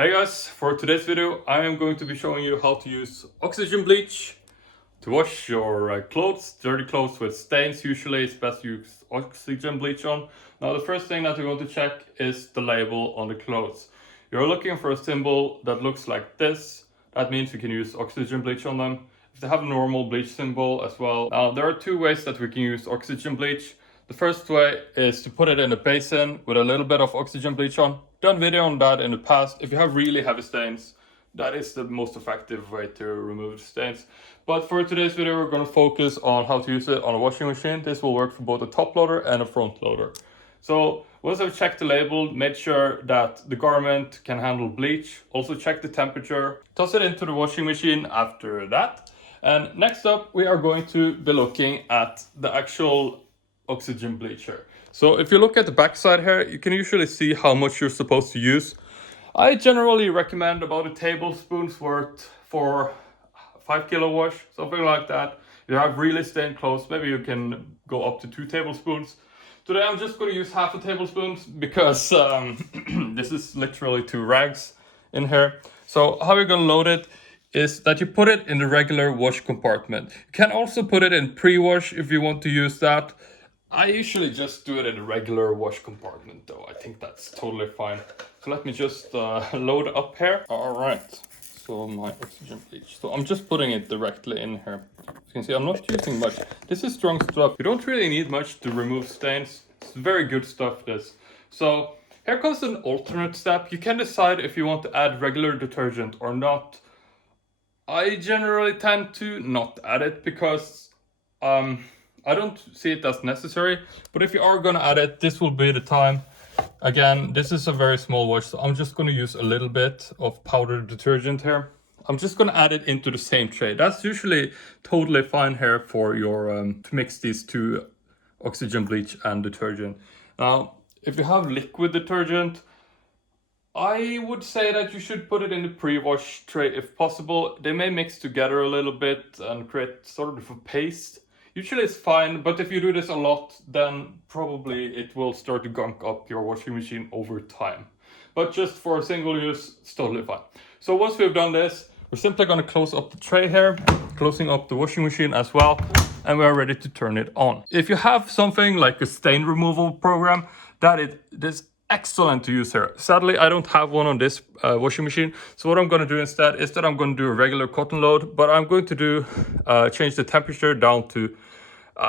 Hey guys, for today's video I am going to be showing you how to use oxygen bleach to wash your clothes, dirty clothes with stains. Usually it's best to use oxygen bleach on. Now the first thing that you're going to check is the label on the clothes. You're looking for a symbol that looks like this. That means you can use oxygen bleach on them. If they have a normal bleach symbol as well. Now there are two ways that we can use oxygen bleach. The first way is to put it in a basin with a little bit of oxygen bleach on. Done video on that in the past. If you have really heavy stains, that is the most effective way to remove the stains. But for today's video, we're going to focus on how to use it on a washing machine. This will work for both a top loader and a front loader. So once I've checked the label, made sure that the garment can handle bleach. Also check the temperature. Toss it into the washing machine after that. And next up, we are going to be looking at the actual oxygen bleacher. So if you look at the back side here, you can usually see how much you're supposed to use. I generally recommend about a tablespoon's worth for 5 kilo wash, something like that. If you have really stained clothes, maybe you can go up to 2 tablespoons. Today I'm just going to use half a tablespoon because this is literally 2 rags in here. So how you're going to load it is that you put it in the regular wash compartment. You can also put it in pre-wash if you want to use that. I usually just do it in the regular wash compartment though. I think that's totally fine. So let me just load up here. All right, so my oxygen bleach. So I'm just putting it directly in here. As you can see, I'm not using much. This is strong stuff. You don't really need much to remove stains. It's very good stuff, this. So here comes an alternate step. You can decide if you want to add regular detergent or not. I generally tend to not add it because I don't see it as necessary, but if you are going to add it, this will be the time. Again, this is a very small wash, so I'm just going to use a little bit of powdered detergent here. I'm just going to add it into the same tray. That's usually totally fine here for your to mix these two, oxygen bleach and detergent. Now, if you have liquid detergent, I would say that you should put it in the pre-wash tray if possible. They may mix together a little bit and create sort of a paste. Usually it's fine, but if you do this a lot, then probably it will start to gunk up your washing machine over time. But just for a single use, it's totally fine. So once we've done this, we're simply going to close up the tray here, closing up the washing machine as well, and we are ready to turn it on. If you have something like a stain removal program, that is excellent to use here. Sadly, I don't have one on this washing machine. So what I'm going to do instead is that I'm going to do a regular cotton load, but I'm going to do change the temperature down to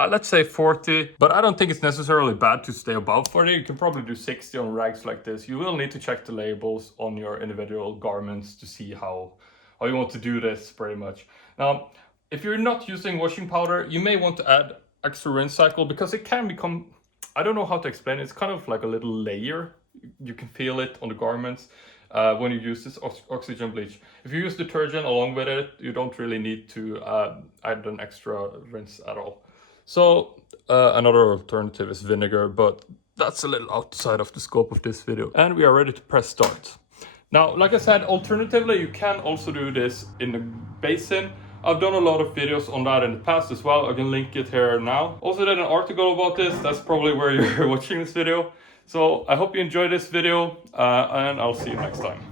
let's say 40, but I don't think it's necessarily bad to stay above 40. You can probably do 60 on rags like this. You will need to check the labels on your individual garments to see how you want to do this pretty much. Now, if you're not using washing powder, you may want to add extra rinse cycle because it can become, I don't know how to explain it. It's kind of like a little layer. You can feel it on the garments when you use this oxygen bleach. If you use detergent along with it, you don't really need to add an extra rinse at all. So another alternative is vinegar, but that's a little outside of the scope of this video. And we are ready to press start. Now, like I said, alternatively, you can also do this in the basin. I've done a lot of videos on that in the past as well. I can link it here now. Also did an article about this. That's probably where you're watching this video. So I hope you enjoyed this video and I'll see you next time.